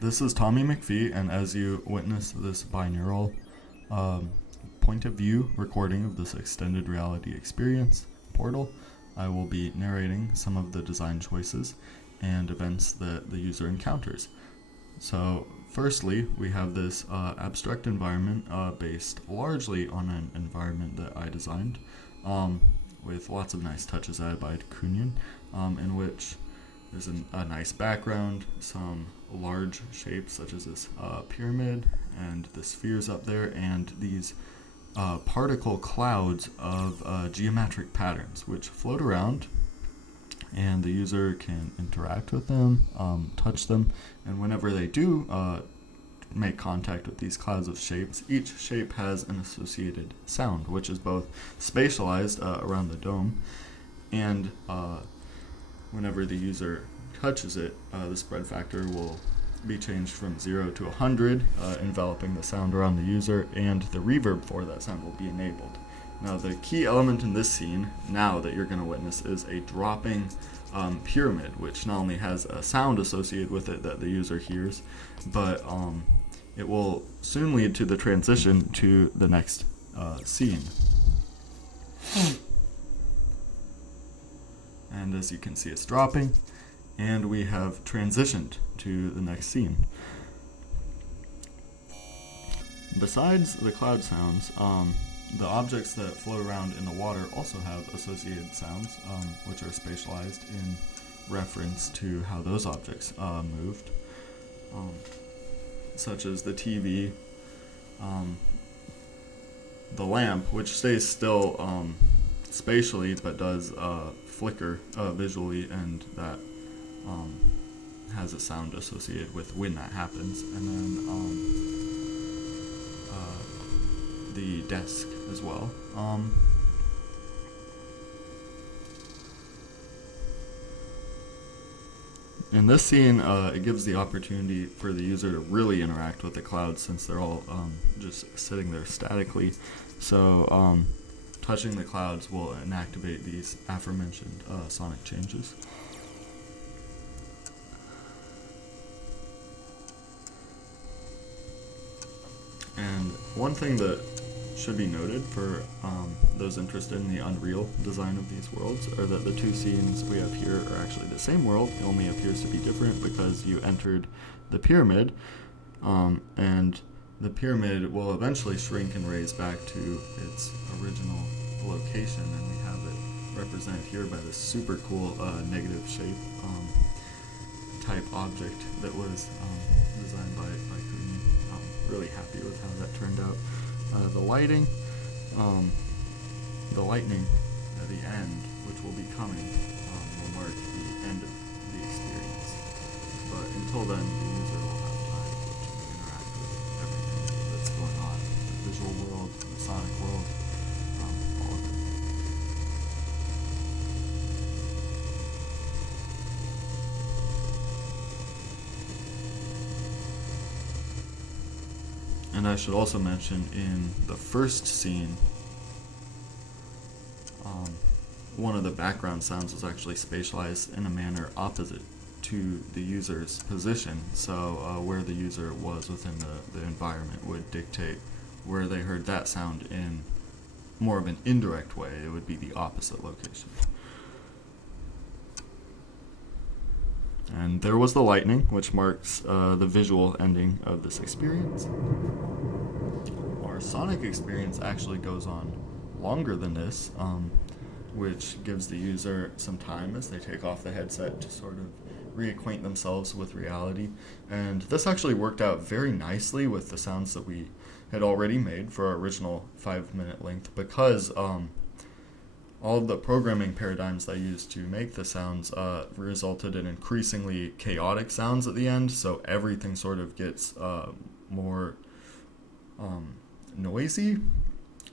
This is Tommy McPhee, and as you witness this binaural point of view recording of this extended reality experience portal, I will be narrating some of the design choices and events that the user encounters. So, firstly, we have this abstract environment based largely on an environment that I designed, with lots of nice touches added by Kungin, in which there's a nice background, some large shapes such as this pyramid and the spheres up there, and these particle clouds of geometric patterns which float around, and the user can interact with them, touch them, and whenever they do make contact with these clouds of shapes, each shape has an associated sound, which is both spatialized around the dome, and whenever the user touches it, the spread factor will be changed from 0 to 100, enveloping the sound around the user, and the reverb for that sound will be enabled. Now, the key element in this scene, now that you're going to witness, is a dropping pyramid, which not only has a sound associated with it that the user hears, but it will soon lead to the transition to the next scene. And as you can see, it's dropping, and we have transitioned to the next scene. Besides the cloud sounds, the objects that float around in the water also have associated sounds, which are spatialized in reference to how those objects moved, such as the TV, the lamp, which stays still spatially but does flicker visually, and that has a sound associated with when that happens, and then the desk as well. In this scene, it gives the opportunity for the user to really interact with the clouds, since they're all just sitting there statically. So touching the clouds will inactivate these aforementioned sonic changes. And one thing that should be noted for those interested in the Unreal design of these worlds are that the two scenes we have here are actually the same world. It only appears to be different because you entered the pyramid, and the pyramid will eventually shrink and raise back to its original location, and we have it represented here by this super cool negative shape type object that was designed by Kungin. I'm really happy with how that turned out. The lighting, the lightning at the end, which will be coming, will mark the end of the experience. But until then, the user will have time to interact with everything that's going on, the visual world, the sonic world, all of it. And I should also mention, in the first scene, one of the background sounds was actually spatialized in a manner opposite to the user's position. So where the user was within the environment would dictate where they heard that sound in more of an indirect way. It would be the opposite location. And there was the lightning, which marks the visual ending of this experience. Our sonic experience actually goes on longer than this, which gives the user some time as they take off the headset to sort of reacquaint themselves with reality. And this actually worked out very nicely with the sounds that we had already made for our original 5-minute length, because all of the programming paradigms I used to make the sounds resulted in increasingly chaotic sounds at the end, so everything sort of gets more noisy,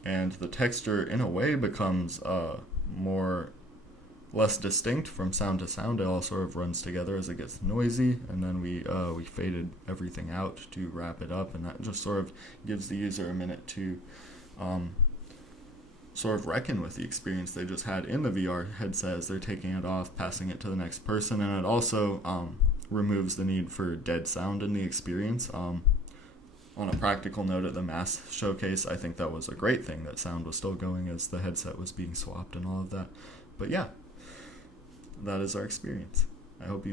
and the texture in a way becomes less distinct from sound to sound. It all sort of runs together as it gets noisy, and then we faded everything out to wrap it up, and that just sort of gives the user a minute to sort of reckon with the experience they just had in the VR headset as they're taking it off, passing it to the next person, and it also removes the need for dead sound in the experience. On a practical note, at the Mass showcase, I think that was a great thing that sound was still going as the headset was being swapped and all of that. But yeah, that is our experience. I hope you